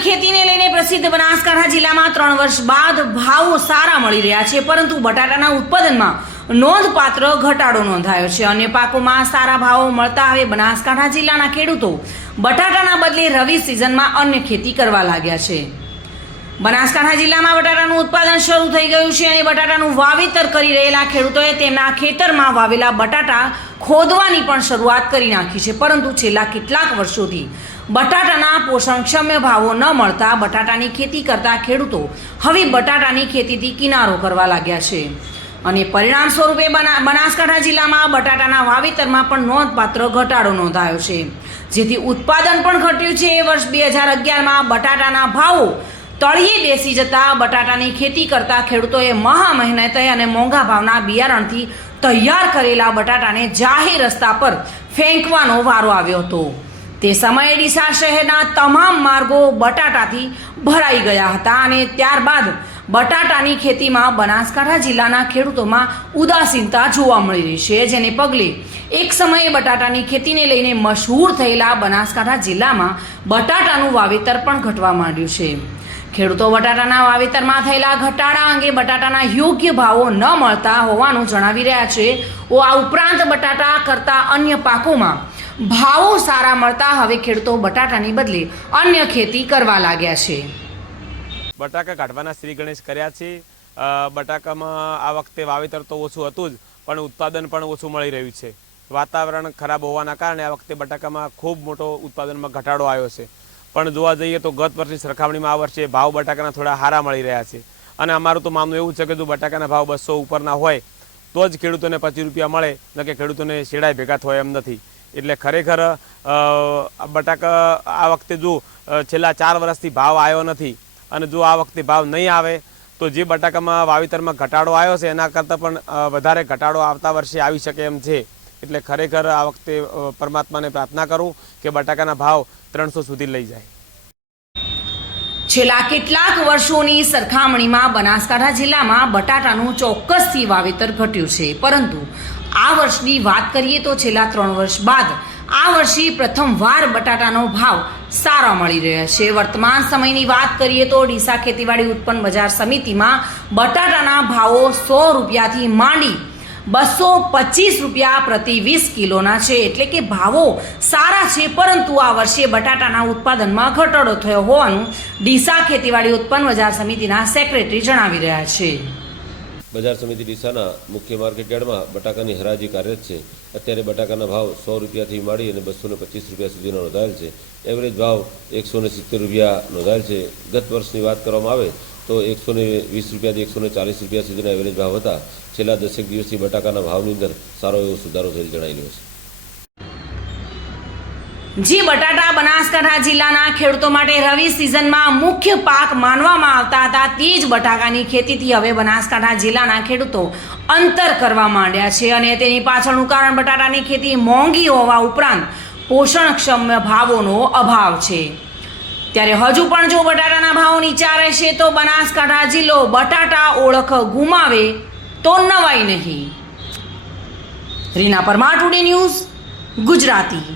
બટાટાની ખેતીને લઈને પ્રસિદ્ધ બનાસકાંઠા જિલ્લામાં 3 વર્ષ બાદ ભાવો સારા મળી રહ્યા છે, પરંતુ બટાટાના ઉત્પાદનમાં નોંધપાત્ર ઘટાડો નોંધાયો છે। અન્ય પાકોમાં સારા ભાવો મળતા હવે બનાસકાંઠા જિલ્લાના ખેડૂતો બટાટાના બદલે રવિ સિઝનમાં અન્ય ખેતી કરવા લાગ્યા છે। બનાસકાંઠા જિલ્લામાં બટાટાનું ઉત્પાદન શરૂ થઈ ગયું છે અને બટાટાનું વાવેતર કરી રહેલા ખેડૂતોએ તેમના ખેતરમાં વાવેલા બટાટા ખોદવાની પણ શરૂઆત કરી નાખી છે, પરંતુ છેલ્લા કેટલાક વર્ષોથી બટાટાના પોષણક્ષમ ભાવો ન મળતા બટાટાની ખેતી કરતા ખેડૂતો હવે બટાટાની ખેતીથી કિનારો કરવા લાગ્યા છે અને પરિણામ સ્વરૂપે બનાસકાંઠા જિલ્લામાં બટાટાના વાવેતરમાં પણ નોંધપાત્ર ઘટાડો નોંધાયો છે, જેથી ઉત્પાદન પણ ઘટ્યું છે। વર્ષ 2011માં બટાટાના ભાવો તળિયે બેસી જતા બટાટાની ખેતી કરતા ખેડૂતોએ મહા મહેનતે અને મોંઘા ભાવના બિયારણથી તૈયાર કરેલા બટાટાને જાહેર રસ્તા પર ફેંકવાનો વારો આવ્યો હતો। તે સમયે ડીસા શહેરના તમામ માર્ગો બટાટાથી ભરાઈ ગયા હતા અને ત્યારબાદ બટાટાની ખેતીમાં બનાસકાંઠા જિલ્લાના ખેડૂતોમાં ઉદાસીનતા જોવા મળી રહી છે, જેને પગલે એક સમયે બટાટાની ખેતીને લઈને મશહૂર થયેલા બનાસકાંઠા જિલ્લામાં બટાટાનું વાવેતર પણ ઘટવા માંડ્યું છે। ખેડૂતો બટાટાના વાવેતરમાં થયેલા ઘટાડા અંગે બટાટાના યોગ્ય ભાવો ન મળતા હોવાનું જણાવી રહ્યા છે। આ ઉપરાંત બટાટા કરતા અન્ય પાકોમાં ભાવો સારા મળતા હવે ખેડૂતો બટાટાની બદલે અન્ય ખેતી કરવા લાગ્યા છે। બટાકા કાઢવાના શ્રી ગણેશ કર્યા છે। બટાકામાં આ વખતે વાવેતર તો ઓછું હતું જ, પણ ઉત્પાદન પણ ઓછું મળી રહ્યું છે। વાતાવરણ ખરાબ હોવાના કારણે આ વખતે બટાકામાં ખૂબ મોટો ઉત્પાદનમાં ઘટાડો આવ્યો છે, પણ જોવા જઈએ તો ગત વર્ષની સરખામણીમાં આ વર્ષે ભાવ બટાકાના થોડા સારા મળી રહ્યા છે અને અમારું તો માનવું એવું છે કે જો બટાકાના ભાવ 200 ઉપરના હોય તો જ ખેડૂતોને 25 રૂપિયા મળે, ન કે ખેડૂતોને શેડાય ભેગા થાય એમ નથી। એટલે ખરેખર બટાકા આ વખતે જો છેલ્લા 4 વર્ષથી ભાવ આવ્યો નથી અને જો આ વખતે ભાવ નહીં આવે તો જે બટાકામાં વાવેતરમાં ઘટાડો આવ્યો છે એના કરતાં પણ વધારે ઘટાડો આવતા વર્ષે આવી શકે એમ છે। એટલે ખરેખર આ વખતે પરમાત્માને પ્રાર્થના કરું કે બટાકાના ભાવ 300 સુધી લઈ જાય। છેલ્લા કેટલાક વર્ષોની સરખામણીમાં બનાસકાંઠા જિલ્લામાં બટાટાનું ચોક્કસથી વાવેતર ઘટ્યું છે, પરંતુ આ વર્ષની વાત કરીએ તો છેલ્લા 3 વર્ષ બાદ આ વર્ષે પ્રથમવાર બટાટાનો ભાવ સારા મળી રહ્યા છે। વર્તમાન સમયની વાત કરીએ તો ડીસા ખેતીવાડી ઉત્પન્ન બજાર સમિતિમાં બટાટાના ભાવો 100 રૂપિયાથી માંડી 225 રૂપિયા પ્રતિ 20 કિલોના છે, એટલે કે ભાવો સારા છે, પરંતુ આ વર્ષે બટાટાના ઉત્પાદનમાં ઘટાડો થયો હોવાનું ડીસા ખેતીવાડી ઉત્પન્ન બજાર સમિતિના સેક્રેટરી જણાવી રહ્યા છે। બજાર સમિતિ ડીસાના મુખ્ય માર્કેટયાર્ડમાં બટાકાની હરાજી કાર્યરત છે। અત્યારે બટાકાના ભાવ 100 રૂપિયાથી માંડી અને 225 રૂપિયા સુધીનો નોંધાયેલ છે। એવરેજ ભાવ 170 રૂપિયા નોંધાયેલ છે। ગત વર્ષની વાત કરવામાં આવે તો 120 રૂપિયાથી 140 રૂપિયા સુધીના એવરેજ ભાવ હતા। છેલ્લા 10 દિવસથી બટાકાના ભાવની અંદર સારો એવો સુધારો થયેલ જણાઈ રહ્યો છે। જે બટાટા બનાસકાંઠા જિલ્લાના ખેડૂતો માટે રવિ સિઝનમાં મુખ્ય પાક માનવામાં આવતા હતા, તે જ બટાકાની ખેતીથી હવે બનાસકાંઠા જિલ્લાના ખેડૂતો અંતર કરવા માંડ્યા છે અને તેની પાછળનું કારણ બટાટાની ખેતી મોંઘી હોવા ઉપરાંત પોષણક્ષમ ભાવોનો અભાવ છે। ત્યારે હજુ પણ જો બટાટાના ભાવ નીચા રહેશે તો બનાસકાંઠા જિલ્લો બટાટા ઓળખ ગુમાવે તો નવાઈ નહીં। Reena Parmar, today news, Gujarati.